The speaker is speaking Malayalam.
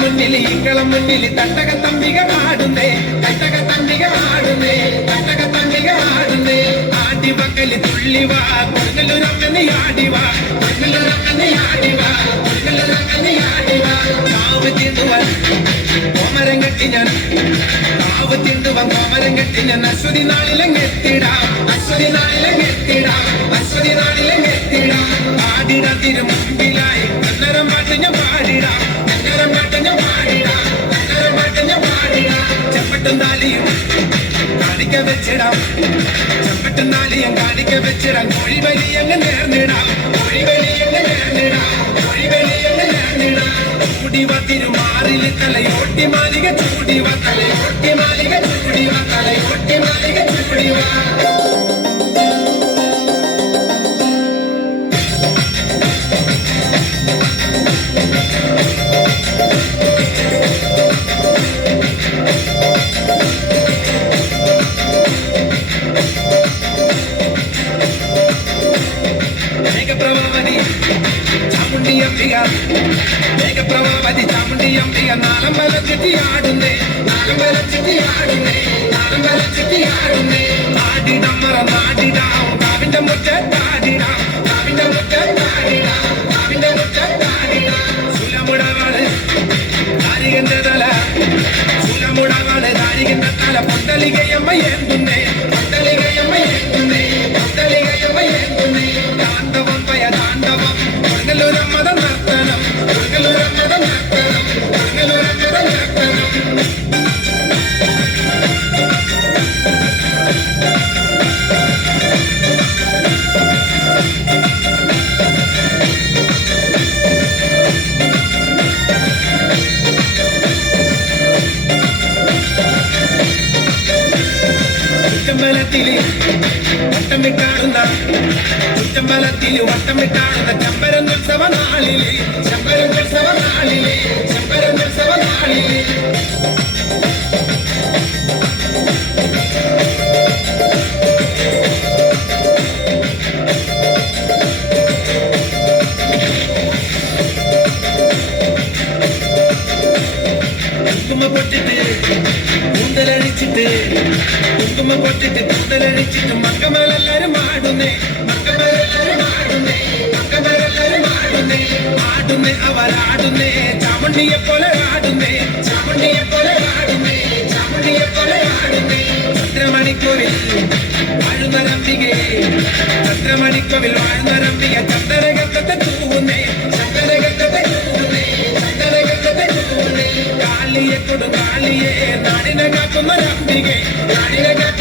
மண்ணிலி இக்கள மண்ணிலி தட்டக தம்பிக ஆடுந்தே தட்டக தம்பிக ஆடுந்தே தட்டக தம்பிக ஆடுந்தே ஆடி மக்களி துள்ளிவா பொங்கலு ரம்மனி ஆடிவா കെട്ടി ഞാൻ കാവ് തിന്നുവൻ കോമരം കെട്ടി ഞാൻ അശ്വതി നാളിലെങ്ങെത്തിടാം അശ്വതി നാളിലെങ്ങെത്തിടാം അശ്വതി നാളിലെങ്ങെത്തിടാം ആടിട തിരു മുമ്പിലായി അന്നരം പാട്ട് ഞാൻ പാടിടാം. അന്നരം പാട്ട് ഞാൻ പാടിടാം. അന്നരം പാട്ട് ഞാൻ പാടിടാം. ചെപ്പട്ടും താലിയും കാണിക്ക വെച്ചിടാം. ചെപ്പട്ടും താലിയും കാണിക്ക വെച്ചിടാം. കോഴി വലി അങ്ങ് നേർന്നിടാം. കോഴി വലി അങ്ങ് നേർന്നിടാം. കോഴി വലി അങ്ങ് നേർന്നിടാം. ದಾರಿಲಿ ತಲೆ ಒಟ್ಟಿ ಮಾಲಿಗೆ ಚೂಡಿವ ತಲೆ ಒಟ್ಟಿ ಮಾಲಿಗೆ ಚೂಡಿವ ತಲೆ ಒಟ್ಟಿ ಮಾಲಿಗೆ ಚೂಡಿವ ചാമുണ്ടി അംബിക മേഘപ്രഭാവതി ചാമുണ്ടി അംബിക നാളം വല ചുറ്റി ആടുന്നേ നാളം വല ചുറ്റി ആടുന്നേ നാളം വല ചുറ്റി ആടുന്നേ ആടിടം മറ നാടിടാം കാവിന്റെ മുറ്റത്താടിടാം കാവിന്റെ മുറ്റത്താടിടാം കാവിന്റെ മുറ്റത്താടിടാം സുലമുടവാള് ദാരികന്റെ തല സുലമുടവാള് ദാരികന്റെ തല പൊന്തലികയമ്മ ഏന്തുന്നേ പൊന്തലികയമ്മ ചുറ്റമ്പലത്തില് വട്ടമിട്ടാടുന്ന ചുറ്റമ്പലത്തില് വട്ടമിട്ടാടുന്ന ചമ്പരന്നുത്സവ നാളില് ചമ്പരന്നുത്സവ നാളില് ചമ്പരന്നുത്സവ കൂന്തലഴിച്ചിട്ട് കുങ്കുമ പൊട്ടിട്ട് കൂന്തലഴിച്ചിട്ട് മക്കമേലെല്ലാരും ആടുന്നേ മക്കമേലെല്ലാരും ആടുന്നേ മക്കമേലെല്ലാരും ആടുന്നേ ആടുന്നേ അവരാടുന്നേ ചാമുണ്ടിയെ പോലെ ആടുന്നേ ചാമുണ്ടിയെ പോലെ ആടുന്നേ ചാമുണ്ടിയെ പോലെ ആടുന്നേ. ചന്ദ്രമണിക്കൂറിൽ വാഴുന്ന രംബികെ ചന്ദ്രമണിക്കോവിൽ വാഴുന്ന രമ്പിക ചന്ദ്രകത്തെ തൂവുന്നേ. ಗಾಳಿಯೇ ನಾಡಿನ ಗಪ್ಪ ಮರಂಬಿಗೆ ನಾಡಿನ ಗಪ್ಪ